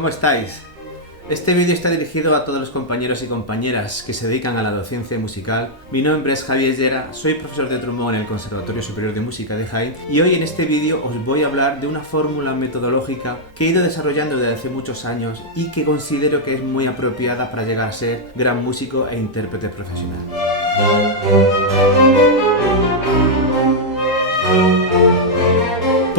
¿cómo estáis? Este vídeo está dirigido a todos los compañeros y compañeras que se dedican a la docencia musical. Mi nombre es Javier Llera, soy profesor de trombón en el Conservatorio Superior de Música de Jaén y hoy en este vídeo os voy a hablar de una fórmula metodológica que he ido desarrollando desde hace muchos años y que considero que es muy apropiada para llegar a ser gran músico e intérprete profesional.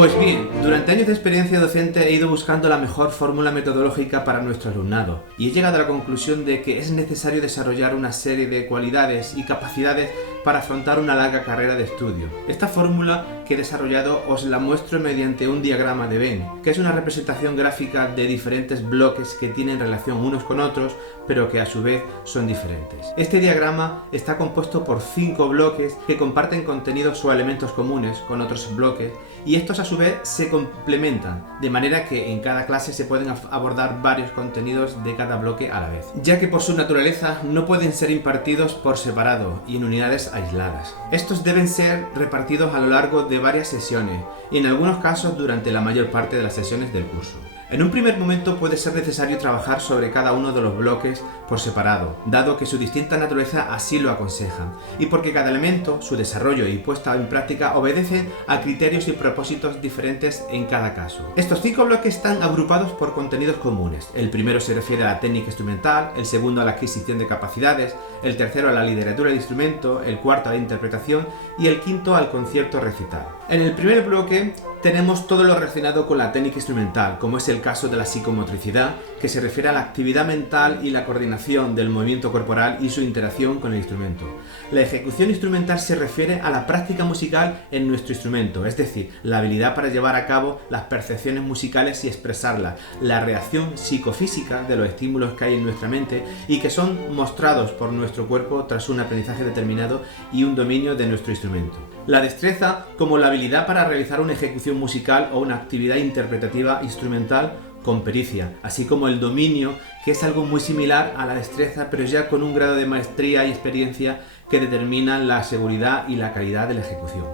Pues bien, durante años de experiencia docente he ido buscando la mejor fórmula metodológica para nuestro alumnado y he llegado a la conclusión de que es necesario desarrollar una serie de cualidades y capacidades para afrontar una larga carrera de estudio. Esta fórmula que he desarrollado os la muestro mediante un diagrama de Venn, que es una representación gráfica de diferentes bloques que tienen relación unos con otros, pero que a su vez son diferentes. Este diagrama está compuesto por 5 bloques que comparten contenidos o elementos comunes con otros bloques y estos a su vez se complementan, de manera que en cada clase se pueden abordar varios contenidos de cada bloque a la vez, ya que por su naturaleza no pueden ser impartidos por separado y en unidades aisladas. Estos deben ser repartidos a lo largo de varias sesiones y en algunos casos durante la mayor parte de las sesiones del curso. En un primer momento puede ser necesario trabajar sobre cada uno de los bloques por separado, dado que su distinta naturaleza así lo aconsejan, y porque cada elemento, su desarrollo y puesta en práctica obedecen a criterios y propósitos diferentes en cada caso. Estos 5 bloques están agrupados por contenidos comunes. El primero se refiere a la técnica instrumental, el segundo a la adquisición de capacidades, el tercero a la literatura de instrumento, el cuarto a la interpretación y el quinto al concierto recital. En el primer bloque tenemos todo lo relacionado con la técnica instrumental, como es el caso de la psicomotricidad, que se refiere a la actividad mental y la coordinación del movimiento corporal y su interacción con el instrumento. La ejecución instrumental se refiere a la práctica musical en nuestro instrumento, es decir, la habilidad para llevar a cabo las percepciones musicales y expresarlas, la reacción psicofísica de los estímulos que hay en nuestra mente y que son mostrados por nuestro cuerpo tras un aprendizaje determinado y un dominio de nuestro instrumento. La destreza como la habilidad para realizar una ejecución musical o una actividad interpretativa instrumental con pericia, así como el dominio, que es algo muy similar a la destreza, pero ya con un grado de maestría y experiencia que determinan la seguridad y la calidad de la ejecución.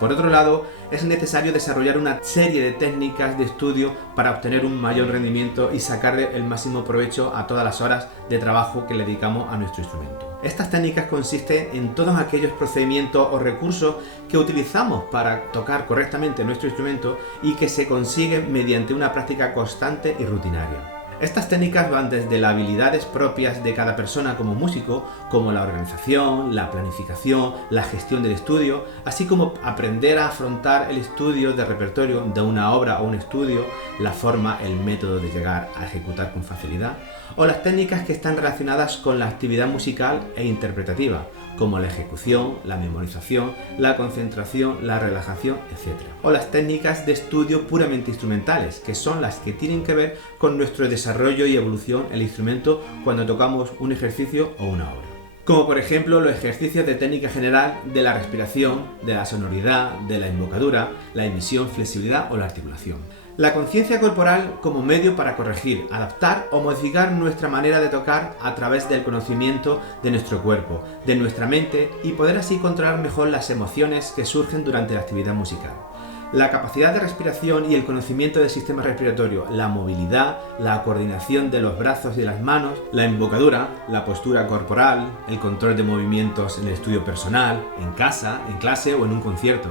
Por otro lado, es necesario desarrollar una serie de técnicas de estudio para obtener un mayor rendimiento y sacarle el máximo provecho a todas las horas de trabajo que le dedicamos a nuestro instrumento. Estas técnicas consisten en todos aquellos procedimientos o recursos que utilizamos para tocar correctamente nuestro instrumento y que se consiguen mediante una práctica constante y rutinaria. Estas técnicas van desde las habilidades propias de cada persona como músico, como la organización, la planificación, la gestión del estudio, así como aprender a afrontar el estudio de repertorio de una obra o un estudio, la forma, el método de llegar a ejecutar con facilidad, o las técnicas que están relacionadas con la actividad musical e interpretativa, como la ejecución, la memorización, la concentración, la relajación, etc. O las técnicas de estudio puramente instrumentales, que son las que tienen que ver con nuestro desarrollo y evolución en el instrumento cuando tocamos un ejercicio o una obra. Como por ejemplo los ejercicios de técnica general de la respiración, de la sonoridad, de la embocadura, la emisión, flexibilidad o la articulación. La conciencia corporal como medio para corregir, adaptar o modificar nuestra manera de tocar a través del conocimiento de nuestro cuerpo, de nuestra mente y poder así controlar mejor las emociones que surgen durante la actividad musical. La capacidad de respiración y el conocimiento del sistema respiratorio, la movilidad, la coordinación de los brazos y las manos, la embocadura, la postura corporal, el control de movimientos en el estudio personal, en casa, en clase o en un concierto,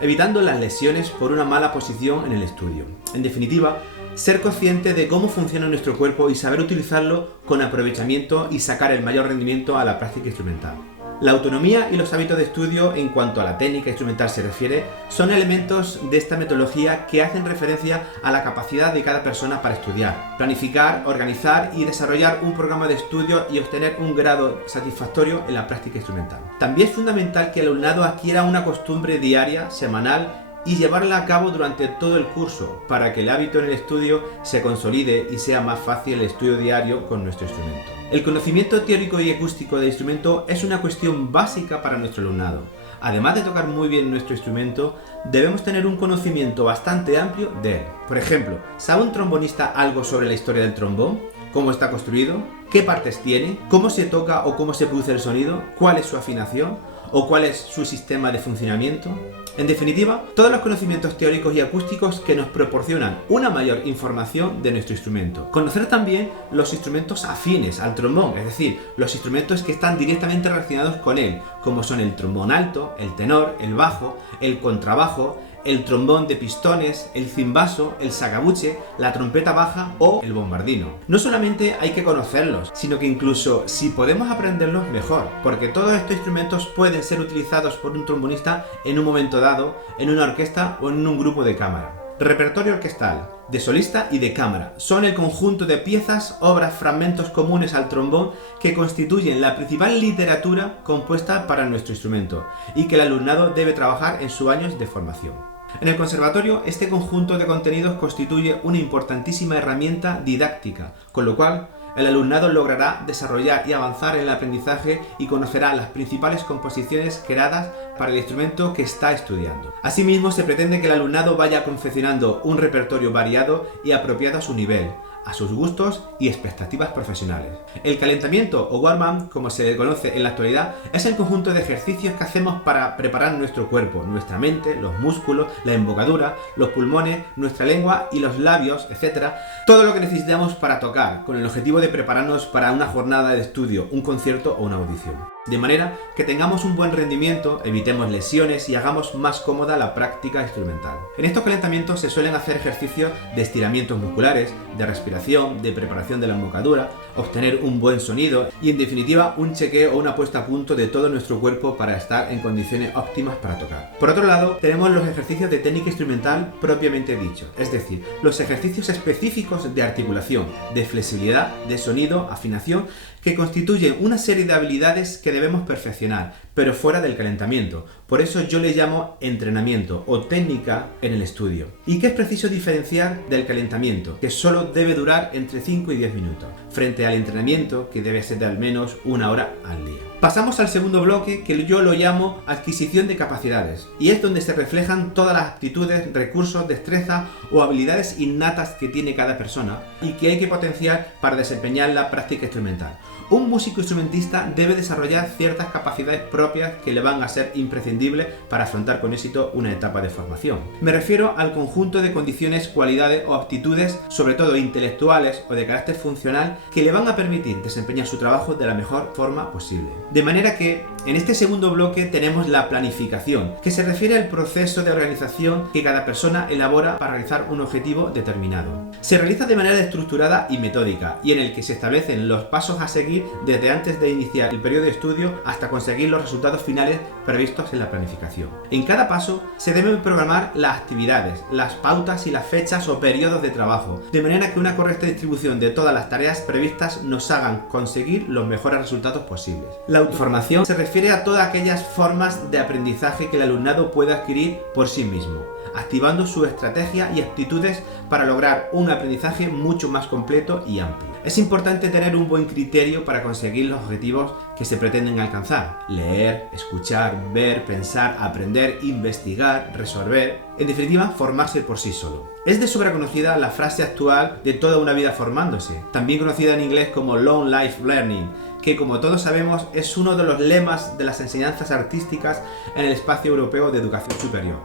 evitando las lesiones por una mala posición en el estudio. En definitiva, ser consciente de cómo funciona nuestro cuerpo y saber utilizarlo con aprovechamiento y sacar el mayor rendimiento a la práctica instrumental. La autonomía y los hábitos de estudio en cuanto a la técnica instrumental se refiere son elementos de esta metodología que hacen referencia a la capacidad de cada persona para estudiar, planificar, organizar y desarrollar un programa de estudio y obtener un grado satisfactorio en la práctica instrumental. También es fundamental que el alumnado adquiera una costumbre diaria, semanal y llevarla a cabo durante todo el curso para que el hábito en el estudio se consolide y sea más fácil el estudio diario con nuestro instrumento. El conocimiento teórico y acústico del instrumento es una cuestión básica para nuestro alumnado. Además de tocar muy bien nuestro instrumento, debemos tener un conocimiento bastante amplio de él. Por ejemplo, ¿sabe un trombonista algo sobre la historia del trombón? ¿Cómo está construido? ¿Qué partes tiene? ¿Cómo se toca o cómo se produce el sonido? ¿Cuál es su afinación? ¿O cuál es su sistema de funcionamiento? En definitiva, todos los conocimientos teóricos y acústicos que nos proporcionan una mayor información de nuestro instrumento. Conocer también los instrumentos afines al trombón, es decir, los instrumentos que están directamente relacionados con él, como son el trombón alto, el tenor, el bajo, el contrabajo, el trombón de pistones, el cimbaso, el sacabuche, la trompeta baja o el bombardino. No solamente hay que conocerlos, sino que incluso si podemos aprenderlos mejor, porque todos estos instrumentos pueden ser utilizados por un trombonista en un momento dado, en una orquesta o en un grupo de cámara. Repertorio orquestal, de solista y de cámara, son el conjunto de piezas, obras, fragmentos comunes al trombón que constituyen la principal literatura compuesta para nuestro instrumento y que el alumnado debe trabajar en sus años de formación. En el conservatorio, este conjunto de contenidos constituye una importantísima herramienta didáctica, con lo cual el alumnado logrará desarrollar y avanzar en el aprendizaje y conocerá las principales composiciones creadas para el instrumento que está estudiando. Asimismo, se pretende que el alumnado vaya confeccionando un repertorio variado y apropiado a su nivel, a sus gustos y expectativas profesionales. El calentamiento o warm-up, como se le conoce en la actualidad, es el conjunto de ejercicios que hacemos para preparar nuestro cuerpo, nuestra mente, los músculos, la embocadura, los pulmones, nuestra lengua y los labios, etc. Todo lo que necesitamos para tocar, con el objetivo de prepararnos para una jornada de estudio, un concierto o una audición. De manera que tengamos un buen rendimiento, evitemos lesiones y hagamos más cómoda la práctica instrumental. En estos calentamientos se suelen hacer ejercicios de estiramientos musculares, de respiración, de preparación de la embocadura, obtener un buen sonido y en definitiva un chequeo o una puesta a punto de todo nuestro cuerpo para estar en condiciones óptimas para tocar. Por otro lado, tenemos los ejercicios de técnica instrumental propiamente dicho, es decir, los ejercicios específicos de articulación, de flexibilidad, de sonido, afinación, que constituyen una serie de habilidades que debemos perfeccionar, pero fuera del calentamiento. Por eso yo le llamo entrenamiento o técnica en el estudio. Y que es preciso diferenciar del calentamiento, que solo debe durar entre 5 y 10 minutos, frente al entrenamiento, que debe ser de al menos 1 hora al día. Pasamos al segundo bloque, que yo lo llamo adquisición de capacidades, y es donde se reflejan todas las aptitudes, recursos, destrezas o habilidades innatas que tiene cada persona y que hay que potenciar para desempeñar la práctica instrumental. Un músico instrumentista debe desarrollar ciertas capacidades propias que le van a ser imprescindibles para afrontar con éxito una etapa de formación. Me refiero al conjunto de condiciones, cualidades o aptitudes, sobre todo intelectuales o de carácter funcional, que le van a permitir desempeñar su trabajo de la mejor forma posible. De manera que en este segundo bloque tenemos la planificación, que se refiere al proceso de organización que cada persona elabora para realizar un objetivo determinado. Se realiza de manera estructurada y metódica, y en el que se establecen los pasos a seguir desde antes de iniciar el periodo de estudio hasta conseguir los resultados finales previstos en la planificación. En cada paso se deben programar las actividades, las pautas y las fechas o periodos de trabajo, de manera que una correcta distribución de todas las tareas previstas nos hagan conseguir los mejores resultados posibles. La autoformación se refiere a todas aquellas formas de aprendizaje que el alumnado puede adquirir por sí mismo, activando su estrategia y actitudes para lograr un aprendizaje mucho más completo y amplio. Es importante tener un buen criterio para conseguir los objetivos que se pretenden alcanzar: leer, escuchar, ver, pensar, aprender, investigar, resolver, en definitiva, formarse por sí solo. Es de sobra conocida la frase actual de toda una vida formándose, también conocida en inglés como Long Life Learning, que como todos sabemos es uno de los lemas de las enseñanzas artísticas en el espacio europeo de educación superior.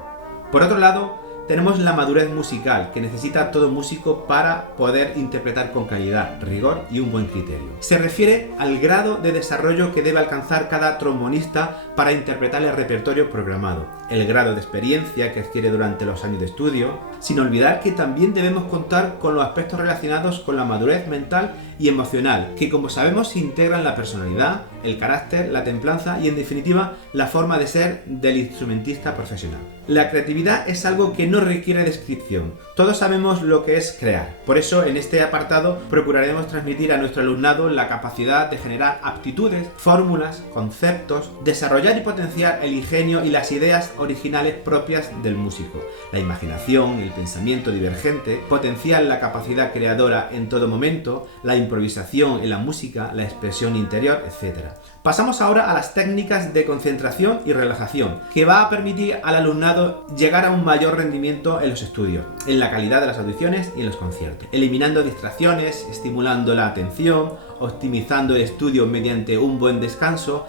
Por otro lado, tenemos la madurez musical que necesita todo músico para poder interpretar con calidad, rigor y un buen criterio. Se refiere al grado de desarrollo que debe alcanzar cada trombonista para interpretar el repertorio programado, el grado de experiencia que adquiere durante los años de estudio, sin olvidar que también debemos contar con los aspectos relacionados con la madurez mental y emocional, que como sabemos integran la personalidad, el carácter, la templanza y en definitiva la forma de ser del instrumentista profesional. La creatividad es algo que no requiere descripción. Todos sabemos lo que es crear. Por eso en este apartado procuraremos transmitir a nuestro alumnado la capacidad de generar aptitudes, fórmulas, conceptos, desarrollar y potenciar el ingenio y las ideas originales propias del músico, la imaginación, el pensamiento divergente, potenciar la capacidad creadora en todo momento, la improvisación en la música, la expresión interior, etc. Pasamos ahora a las técnicas de concentración y relajación, que va a permitir al alumnado llegar a un mayor rendimiento en los estudios, en la calidad de las audiciones y en los conciertos, eliminando distracciones, estimulando la atención, optimizando el estudio mediante un buen descanso,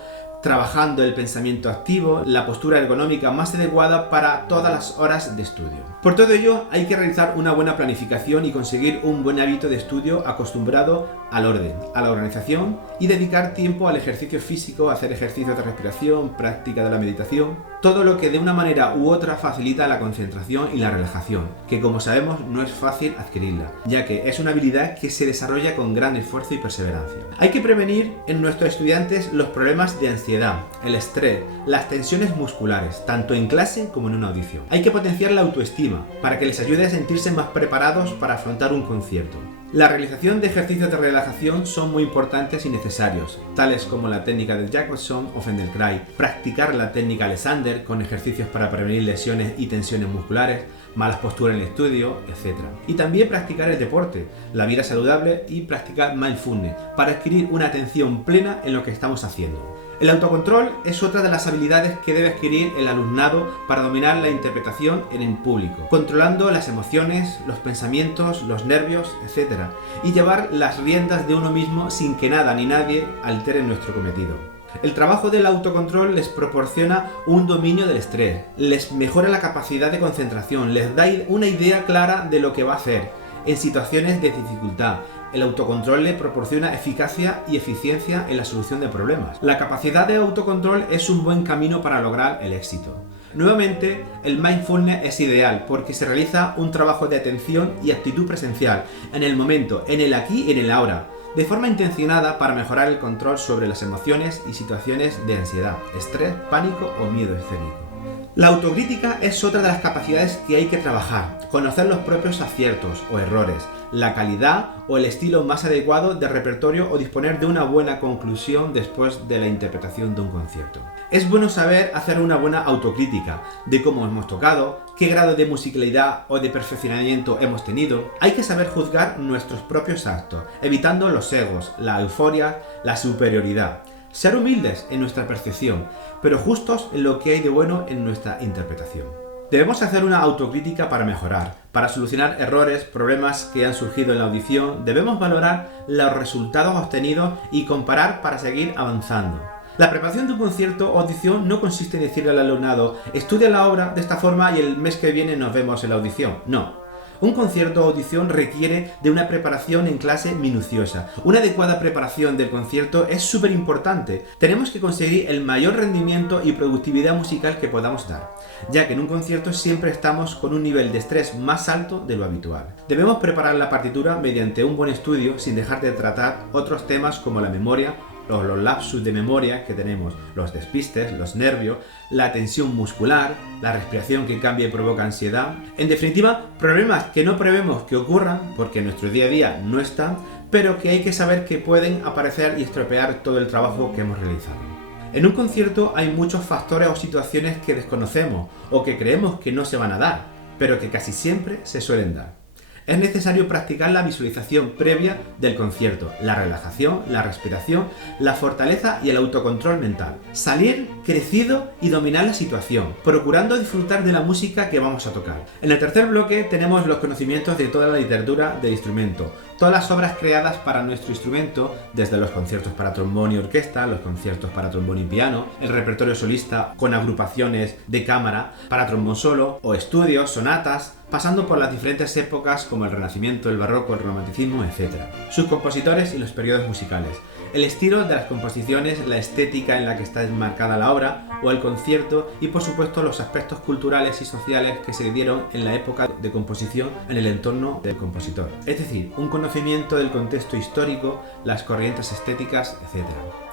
trabajando el pensamiento activo, la postura ergonómica más adecuada para todas las horas de estudio. Por todo ello, hay que realizar una buena planificación y conseguir un buen hábito de estudio acostumbrado al orden, a la organización y dedicar tiempo al ejercicio físico, hacer ejercicios de respiración, práctica de la meditación, todo lo que de una manera u otra facilita la concentración y la relajación, que como sabemos no es fácil adquirirla, ya que es una habilidad que se desarrolla con gran esfuerzo y perseverancia. Hay que prevenir en nuestros estudiantes los problemas de ansiedad, el estrés, las tensiones musculares, tanto en clase como en una audición. Hay que potenciar la autoestima para que les ayude a sentirse más preparados para afrontar un concierto. La realización de ejercicios de relajación son muy importantes y necesarios, tales como la técnica de Jacobson o Feldenkrais, practicar la técnica Alexander con ejercicios para prevenir lesiones y tensiones musculares, malas posturas en el estudio, etc. Y también practicar el deporte, la vida saludable y practicar mindfulness para adquirir una atención plena en lo que estamos haciendo. El autocontrol es otra de las habilidades que debe adquirir el alumnado para dominar la interpretación en el público, controlando las emociones, los pensamientos, los nervios, etc. y llevar las riendas de uno mismo sin que nada ni nadie altere nuestro cometido. El trabajo del autocontrol les proporciona un dominio del estrés, les mejora la capacidad de concentración, les da una idea clara de lo que va a hacer en situaciones de dificultad. El autocontrol le proporciona eficacia y eficiencia en la solución de problemas. La capacidad de autocontrol es un buen camino para lograr el éxito. Nuevamente, el mindfulness es ideal porque se realiza un trabajo de atención y actitud presencial, en el momento, en el aquí y en el ahora, de forma intencionada para mejorar el control sobre las emociones y situaciones de ansiedad, estrés, pánico o miedo escénico. La autocrítica es otra de las capacidades que hay que trabajar, conocer los propios aciertos o errores, la calidad o el estilo más adecuado de repertorio o disponer de una buena conclusión después de la interpretación de un concierto. Es bueno saber hacer una buena autocrítica de cómo hemos tocado, qué grado de musicalidad o de perfeccionamiento hemos tenido. Hay que saber juzgar nuestros propios actos, evitando los egos, la euforia, la superioridad. Ser humildes en nuestra percepción, pero justos en lo que hay de bueno en nuestra interpretación. Debemos hacer una autocrítica para mejorar, para solucionar errores, problemas que han surgido en la audición. Debemos valorar los resultados obtenidos y comparar para seguir avanzando. La preparación de un concierto o audición no consiste en decirle al alumnado: estudia la obra de esta forma y el mes que viene nos vemos en la audición. No. Un concierto o audición requiere de una preparación en clase minuciosa. Una adecuada preparación del concierto es súper importante. Tenemos que conseguir el mayor rendimiento y productividad musical que podamos dar, ya que en un concierto siempre estamos con un nivel de estrés más alto de lo habitual. Debemos preparar la partitura mediante un buen estudio sin dejar de tratar otros temas como la memoria, los lapsus de memoria que tenemos, los despistes, los nervios, la tensión muscular, la respiración que cambia y provoca ansiedad. En definitiva, problemas que no prevemos que ocurran porque en nuestro día a día no están, pero que hay que saber que pueden aparecer y estropear todo el trabajo que hemos realizado. En un concierto hay muchos factores o situaciones que desconocemos o que creemos que no se van a dar, pero que casi siempre se suelen dar. Es necesario practicar la visualización previa del concierto, la relajación, la respiración, la fortaleza y el autocontrol mental. Salir crecido y dominar la situación, procurando disfrutar de la música que vamos a tocar. En el tercer bloque tenemos los conocimientos de toda la literatura del instrumento, todas las obras creadas para nuestro instrumento, desde los conciertos para trombón y orquesta, los conciertos para trombón y piano, el repertorio solista con agrupaciones de cámara para trombón solo, o estudios, sonatas, pasando por las diferentes épocas como el Renacimiento, el Barroco, el Romanticismo, etc. Sus compositores y los periodos musicales, el estilo de las composiciones, la estética en la que está enmarcada la obra o el concierto y por supuesto los aspectos culturales y sociales que se dieron en la época de composición en el entorno del compositor. Es decir, un conocimiento del contexto histórico, las corrientes estéticas, etc.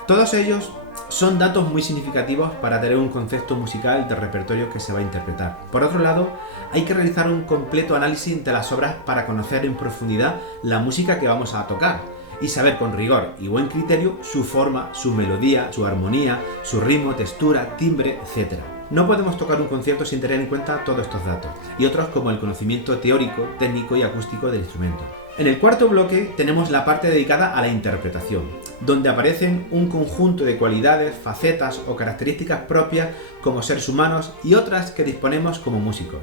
Todos ellos son datos muy significativos para tener un concepto musical del repertorio que se va a interpretar. Por otro lado, hay que realizar un completo análisis de las obras para conocer en profundidad la música que vamos a tocar y saber con rigor y buen criterio su forma, su melodía, su armonía, su ritmo, textura, timbre, etc. No podemos tocar un concierto sin tener en cuenta todos estos datos y otros como el conocimiento teórico, técnico y acústico del instrumento. En el cuarto bloque tenemos la parte dedicada a la interpretación, donde aparecen un conjunto de cualidades, facetas o características propias como seres humanos y otras que disponemos como músicos.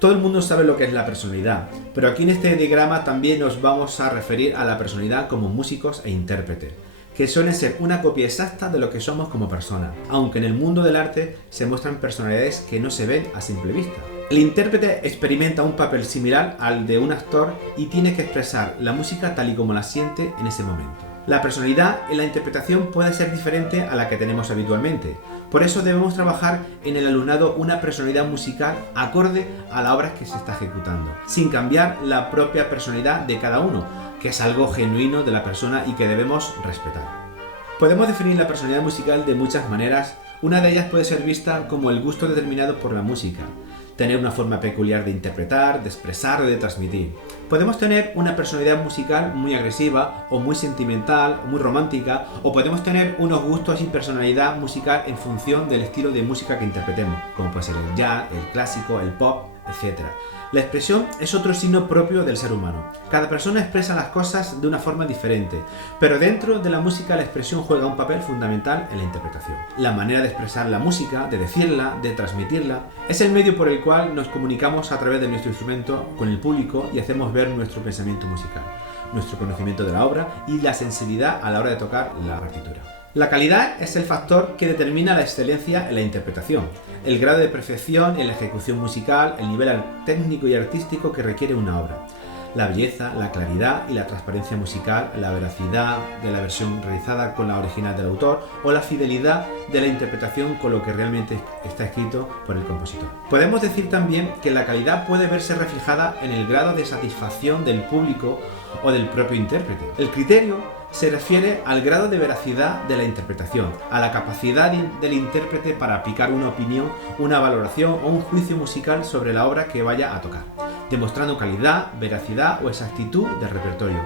Todo el mundo sabe lo que es la personalidad, pero aquí en este diagrama también nos vamos a referir a la personalidad como músicos e intérpretes. que suelen ser una copia exacta de lo que somos como personas, aunque en el mundo del arte se muestran personalidades que no se ven a simple vista. El intérprete experimenta un papel similar al de un actor y tiene que expresar la música tal y como la siente en ese momento. La personalidad en la interpretación puede ser diferente a la que tenemos habitualmente. Por eso debemos trabajar en el alumnado una personalidad musical acorde a la obra que se está ejecutando, sin cambiar la propia personalidad de cada uno, que es algo genuino de la persona y que debemos respetar. Podemos definir la personalidad musical de muchas maneras. Una de ellas puede ser vista como el gusto determinado por la música, tener una forma peculiar de interpretar, de expresar o de transmitir. Podemos tener una personalidad musical muy agresiva o muy sentimental o muy romántica, o podemos tener unos gustos y personalidad musical en función del estilo de música que interpretemos, como puede ser el jazz, el clásico, el pop, etc. La expresión es otro signo propio del ser humano. Cada persona expresa las cosas de una forma diferente, pero dentro de la música la expresión juega un papel fundamental en la interpretación. La manera de expresar la música, de decirla, de transmitirla, es el medio por el cual nos comunicamos a través de nuestro instrumento con el público y hacemos ver nuestro pensamiento musical, nuestro conocimiento de la obra y la sensibilidad a la hora de tocar la partitura. La calidad es el factor que determina la excelencia en la interpretación, el grado de perfección en la ejecución musical, el nivel técnico y artístico que requiere una obra, la belleza, la claridad y la transparencia musical, la veracidad de la versión realizada con la original del autor o la fidelidad de la interpretación con lo que realmente está escrito por el compositor. Podemos decir también que la calidad puede verse reflejada en el grado de satisfacción del público o del propio intérprete. El criterio se refiere al grado de veracidad de la interpretación, a la capacidad del intérprete para aplicar una opinión, una valoración o un juicio musical sobre la obra que vaya a tocar, demostrando calidad, veracidad o exactitud del repertorio,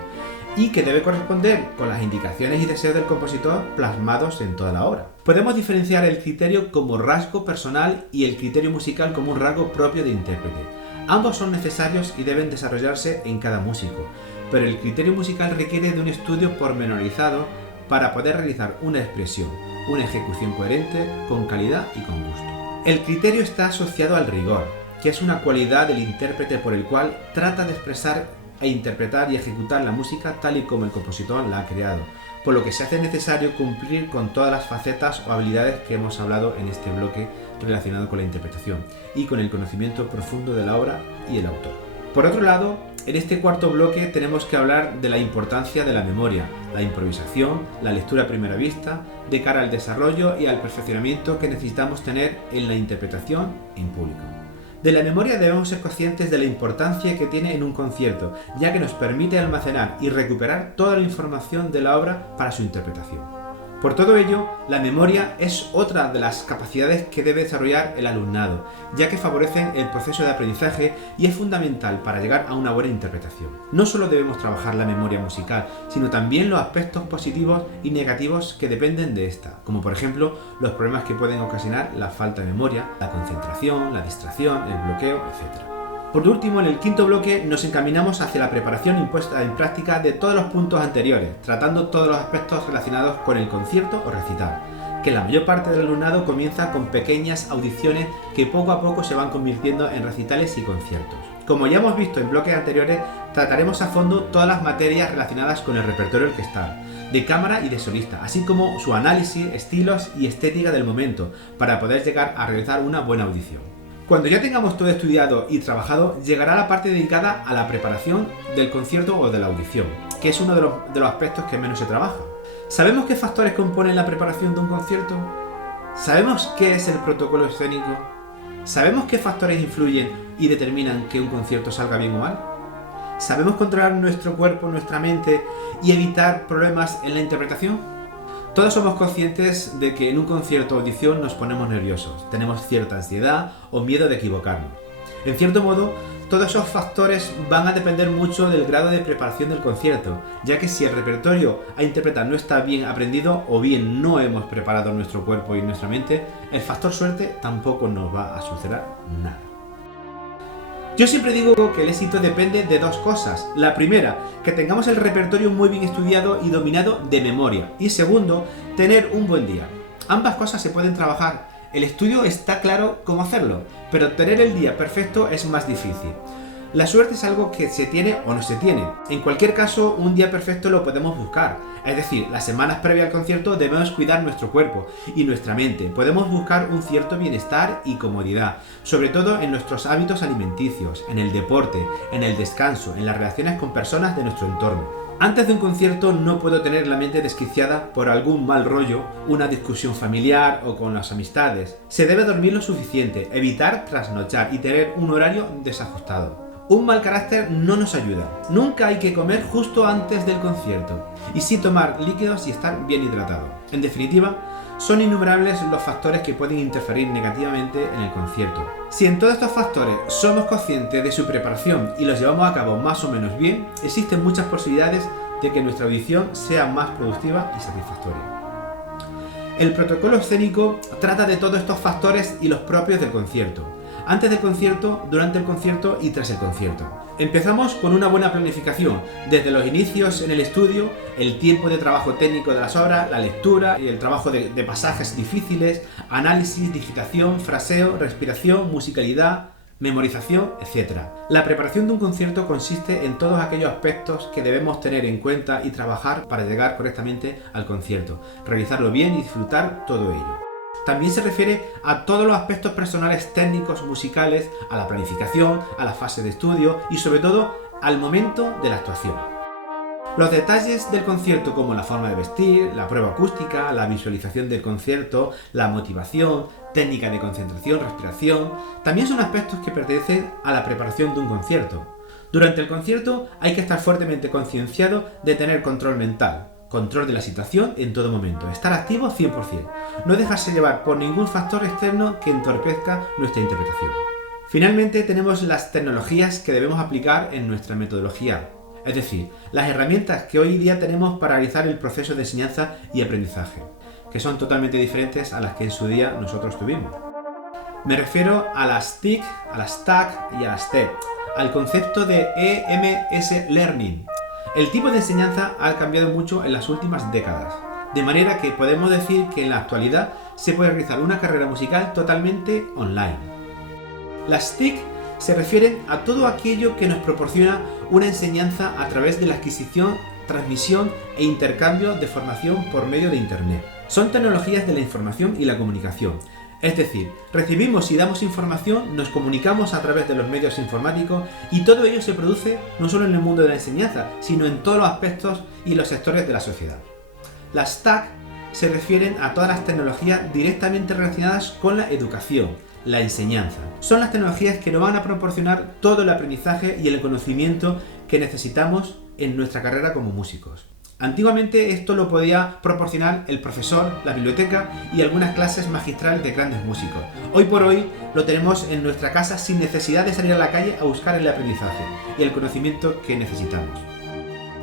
y que debe corresponder con las indicaciones y deseos del compositor plasmados en toda la obra. Podemos diferenciar el criterio como rasgo personal y el criterio musical como un rasgo propio de intérprete. Ambos son necesarios y deben desarrollarse en cada músico, pero el criterio musical requiere de un estudio pormenorizado para poder realizar una expresión, una ejecución coherente, con calidad y con gusto. El criterio está asociado al rigor, que es una cualidad del intérprete por el cual trata de expresar e interpretar y ejecutar la música tal y como el compositor la ha creado, por lo que se hace necesario cumplir con todas las facetas o habilidades que hemos hablado en este bloque relacionado con la interpretación y con el conocimiento profundo de la obra y el autor. Por otro lado, en este cuarto bloque tenemos que hablar de la importancia de la memoria, la improvisación, la lectura a primera vista, de cara al desarrollo y al perfeccionamiento que necesitamos tener en la interpretación en público. De la memoria debemos ser conscientes de la importancia que tiene en un concierto, ya que nos permite almacenar y recuperar toda la información de la obra para su interpretación. Por todo ello, la memoria es otra de las capacidades que debe desarrollar el alumnado, ya que favorecen el proceso de aprendizaje y es fundamental para llegar a una buena interpretación. No solo debemos trabajar la memoria musical, sino también los aspectos positivos y negativos que dependen de esta, como por ejemplo los problemas que pueden ocasionar la falta de memoria, la concentración, la distracción, el bloqueo, etc. Por último, en el quinto bloque nos encaminamos hacia la preparación impuesta en práctica de todos los puntos anteriores, tratando todos los aspectos relacionados con el concierto o recital, que la mayor parte del alumnado comienza con pequeñas audiciones que poco a poco se van convirtiendo en recitales y conciertos. Como ya hemos visto en bloques anteriores, trataremos a fondo todas las materias relacionadas con el repertorio orquestal, de cámara y de solista, así como su análisis, estilos y estética del momento, para poder llegar a realizar una buena audición. Cuando ya tengamos todo estudiado y trabajado, llegará la parte dedicada a la preparación del concierto o de la audición, que es uno de los aspectos que menos se trabaja. ¿Sabemos qué factores componen la preparación de un concierto? ¿Sabemos qué es el protocolo escénico? ¿Sabemos qué factores influyen y determinan que un concierto salga bien o mal? ¿Sabemos controlar nuestro cuerpo, nuestra mente y evitar problemas en la interpretación? Todos somos conscientes de que en un concierto o audición nos ponemos nerviosos, tenemos cierta ansiedad o miedo de equivocarnos. En cierto modo, todos esos factores van a depender mucho del grado de preparación del concierto, ya que si el repertorio a interpretar no está bien aprendido o bien no hemos preparado nuestro cuerpo y nuestra mente, el factor suerte tampoco nos va a suceder nada. Yo siempre digo que el éxito depende de dos cosas. La primera, que tengamos el repertorio muy bien estudiado y dominado de memoria. Y segundo, tener un buen día. Ambas cosas se pueden trabajar. El estudio está claro cómo hacerlo, pero tener el día perfecto es más difícil. La suerte es algo que se tiene o no se tiene. En cualquier caso, un día perfecto lo podemos buscar. Es decir, las semanas previas al concierto debemos cuidar nuestro cuerpo y nuestra mente. Podemos buscar un cierto bienestar y comodidad, sobre todo en nuestros hábitos alimenticios, en el deporte, en el descanso, en las relaciones con personas de nuestro entorno. Antes de un concierto no puedo tener la mente desquiciada por algún mal rollo, una discusión familiar o con las amistades. Se debe dormir lo suficiente, evitar trasnochar y tener un horario desajustado. Un mal carácter no nos ayuda. Nunca hay que comer justo antes del concierto y sí tomar líquidos y estar bien hidratado. En definitiva, son innumerables los factores que pueden interferir negativamente en el concierto. Si en todos estos factores somos conscientes de su preparación y los llevamos a cabo más o menos bien, existen muchas posibilidades de que nuestra audición sea más productiva y satisfactoria. El protocolo escénico trata de todos estos factores y los propios del concierto. Antes del concierto, durante el concierto y tras el concierto. Empezamos con una buena planificación, desde los inicios en el estudio, el tiempo de trabajo técnico de las obras, la lectura y el trabajo de pasajes difíciles, análisis, digitación, fraseo, respiración, musicalidad, memorización, etc. La preparación de un concierto consiste en todos aquellos aspectos que debemos tener en cuenta y trabajar para llegar correctamente al concierto, realizarlo bien y disfrutar todo ello. También se refiere a todos los aspectos personales técnicos musicales, a la planificación, a la fase de estudio y sobre todo al momento de la actuación. Los detalles del concierto como la forma de vestir, la prueba acústica, la visualización del concierto, la motivación, técnica de concentración, respiración, también son aspectos que pertenecen a la preparación de un concierto. Durante el concierto hay que estar fuertemente concienciado de tener control mental. Control de la situación en todo momento, estar activo 100%, no dejarse llevar por ningún factor externo que entorpezca nuestra interpretación. Finalmente tenemos las tecnologías que debemos aplicar en nuestra metodología, es decir, las herramientas que hoy día tenemos para realizar el proceso de enseñanza y aprendizaje, que son totalmente diferentes a las que en su día nosotros tuvimos. Me refiero a las TIC, a las TAC y a las TED, al concepto de EMS Learning. El tipo de enseñanza ha cambiado mucho en las últimas décadas, de manera que podemos decir que en la actualidad se puede realizar una carrera musical totalmente online. Las TIC se refieren a todo aquello que nos proporciona una enseñanza a través de la adquisición, transmisión e intercambio de formación por medio de Internet. Son tecnologías de la información y la comunicación. Es decir, recibimos y damos información, nos comunicamos a través de los medios informáticos y todo ello se produce no solo en el mundo de la enseñanza, sino en todos los aspectos y los sectores de la sociedad. Las TAC se refieren a todas las tecnologías directamente relacionadas con la educación, la enseñanza. Son las tecnologías que nos van a proporcionar todo el aprendizaje y el conocimiento que necesitamos en nuestra carrera como músicos. Antiguamente esto lo podía proporcionar el profesor, la biblioteca y algunas clases magistrales de grandes músicos. Hoy por hoy lo tenemos en nuestra casa sin necesidad de salir a la calle a buscar el aprendizaje y el conocimiento que necesitamos.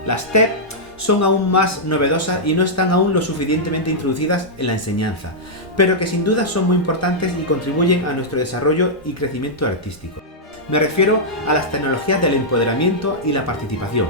Las TED son aún más novedosas y no están aún lo suficientemente introducidas en la enseñanza, pero que sin duda son muy importantes y contribuyen a nuestro desarrollo y crecimiento artístico. Me refiero a las tecnologías del empoderamiento y la participación.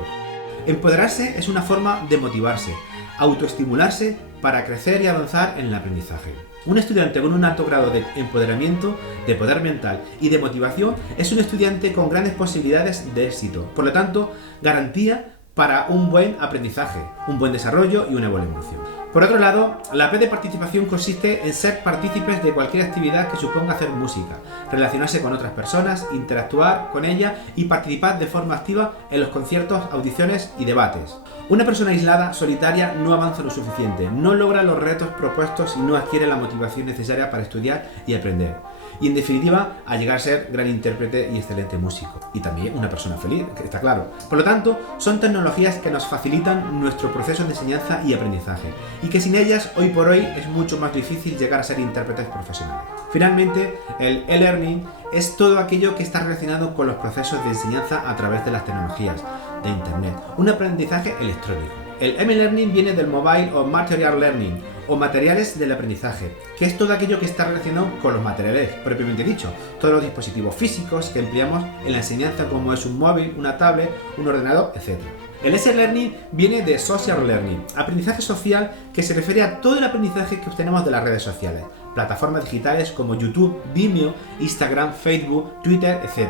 Empoderarse es una forma de motivarse, autoestimularse para crecer y avanzar en el aprendizaje. Un estudiante con un alto grado de empoderamiento, de poder mental y de motivación es un estudiante con grandes posibilidades de éxito, por lo tanto, garantía para un buen aprendizaje, un buen desarrollo y una buena evolución. Por otro lado, la P de participación consiste en ser partícipes de cualquier actividad que suponga hacer música, relacionarse con otras personas, interactuar con ellas y participar de forma activa en los conciertos, audiciones y debates. Una persona aislada, solitaria, no avanza lo suficiente, no logra los retos propuestos y no adquiere la motivación necesaria para estudiar y aprender. Y en definitiva, a llegar a ser gran intérprete y excelente músico. Y también una persona feliz, que está claro. Por lo tanto, son tecnologías que nos facilitan nuestro proceso de enseñanza y aprendizaje, y que sin ellas, hoy por hoy, es mucho más difícil llegar a ser intérpretes profesionales. Finalmente, el e-learning es todo aquello que está relacionado con los procesos de enseñanza a través de las tecnologías de Internet, un aprendizaje electrónico. El M-Learning viene del Mobile o Material Learning, o materiales del aprendizaje, que es todo aquello que está relacionado con los materiales, propiamente dicho, todos los dispositivos físicos que empleamos en la enseñanza, como es un móvil, una tablet, un ordenador, etc. El S-Learning viene de Social Learning, aprendizaje social, que se refiere a todo el aprendizaje que obtenemos de las redes sociales, plataformas digitales como YouTube, Vimeo, Instagram, Facebook, Twitter, etc.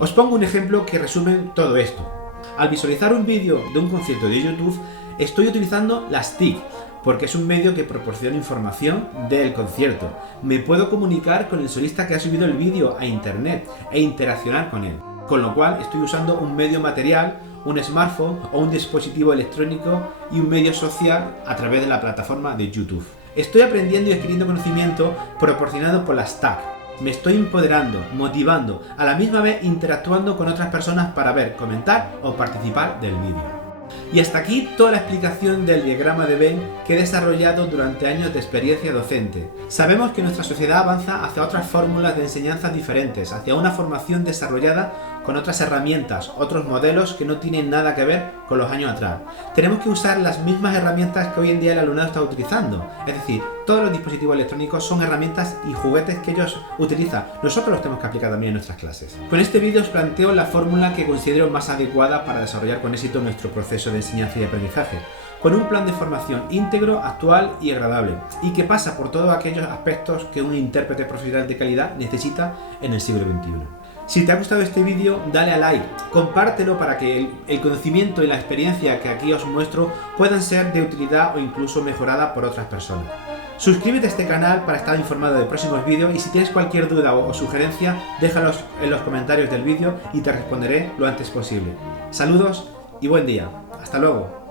Os pongo un ejemplo que resume todo esto. Al visualizar un vídeo de un concierto de YouTube, estoy utilizando las TIC, porque es un medio que proporciona información del concierto. Me puedo comunicar con el solista que ha subido el vídeo a internet e interaccionar con él. Con lo cual estoy usando un medio material, un smartphone o un dispositivo electrónico y un medio social a través de la plataforma de YouTube. Estoy aprendiendo y adquiriendo conocimiento proporcionado por las TAC. Me estoy empoderando, motivando, a la misma vez interactuando con otras personas para ver, comentar o participar del vídeo. Y hasta aquí toda la explicación del diagrama de Venn que he desarrollado durante años de experiencia docente. Sabemos que nuestra sociedad avanza hacia otras fórmulas de enseñanza diferentes, hacia una formación desarrollada con otras herramientas, otros modelos que no tienen nada que ver con los años atrás. Tenemos que usar las mismas herramientas que hoy en día el alumnado está utilizando. Es decir, todos los dispositivos electrónicos son herramientas y juguetes que ellos utilizan. Nosotros los tenemos que aplicar también en nuestras clases. Con este vídeo os planteo la fórmula que considero más adecuada para desarrollar con éxito nuestro proceso de enseñanza y aprendizaje, con un plan de formación íntegro, actual y agradable, y que pasa por todos aquellos aspectos que un intérprete profesional de calidad necesita en el siglo XXI. Si te ha gustado este vídeo, dale a like, compártelo para que el conocimiento y la experiencia que aquí os muestro puedan ser de utilidad o incluso mejorada por otras personas. Suscríbete a este canal para estar informado de próximos vídeos y si tienes cualquier duda o sugerencia, déjalos en los comentarios del vídeo y te responderé lo antes posible. Saludos y buen día. Hasta luego.